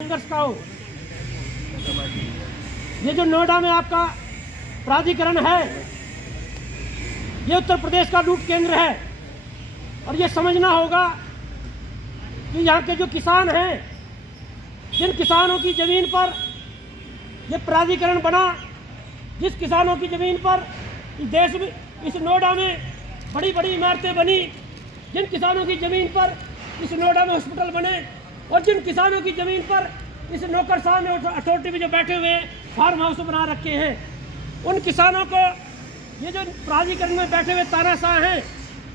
संघर्ष का हो। ये जो नोएडा में आपका प्राधिकरण है, ये उत्तर प्रदेश का लूट केंद्र है और ये समझना होगा कि यहाँ के जो किसान हैं, जिन किसानों की ज़मीन पर ये प्राधिकरण बना, जिस किसानों की ज़मीन पर इस देश में, इस नोएडा में बड़ी बड़ी इमारतें बनी, जिन किसानों की ज़मीन पर इस नोएडा में हॉस्पिटल बने और जिन किसानों की ज़मीन पर इस नौकरशाह में अथॉरिटी में जो बैठे हुए हैं फार्म हाउस बना रखे हैं, उन किसानों को ये जो प्राधिकरण में बैठे हुए तानाशाह हैं,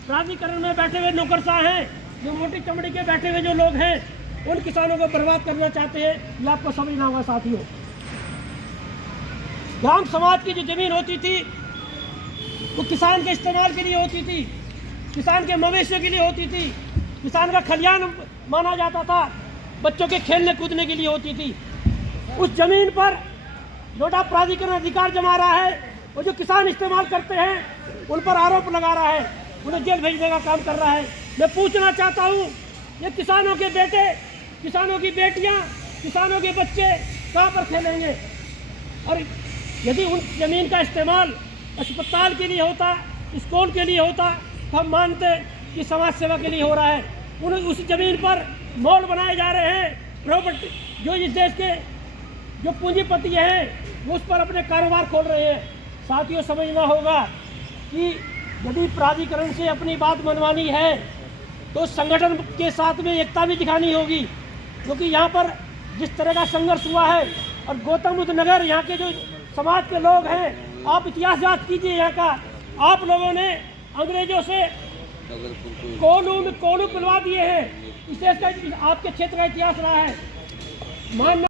प्राधिकरण में बैठे हुए नौकरशाह हैं, जो मोटी चमड़ी के बैठे हुए जो लोग हैं, उन किसानों को बर्बाद करना चाहते हैं। ये आपको समझना होगा साथियों। ग्राम समाज की जो ज़मीन होती थी वो किसान के इस्तेमाल के लिए होती थी, किसान के मवेशियों के लिए होती थी, किसान का खलियान माना जाता था, बच्चों के खेलने कूदने के लिए होती थी। उस जमीन पर नोएडा प्राधिकरण अधिकार जमा रहा है और जो किसान इस्तेमाल करते हैं उन पर आरोप लगा रहा है, उन्हें जेल भेजने का काम कर रहा है। मैं पूछना चाहता हूँ, ये किसानों के बेटे, किसानों की बेटियाँ, किसानों के बच्चे कहाँ पर खेलेंगे? और यदि उन जमीन का इस्तेमाल अस्पताल के लिए होता, स्कूल के लिए होता, तो हम मानते कि समाज सेवा के लिए हो रहा है। उस जमीन पर मॉल बनाए जा रहे हैं, प्रॉपर्टी, जो इस देश के जो पूंजीपति हैं वो उस पर अपने कारोबार खोल रहे हैं। साथियों, समझना होगा कि यदि प्राधिकरण से अपनी बात मनवानी है तो संगठन के साथ में एकता भी दिखानी होगी, क्योंकि यहाँ पर जिस तरह का संघर्ष हुआ है और गौतम बुद्ध नगर यहाँ के जो समाज के लोग हैं, आप इतिहास याद कीजिए यहाँ का। आप लोगों ने अंग्रेजों से कोलू पिलवा दिए हैं। इस देश का, आपके क्षेत्र का इतिहास रहा है।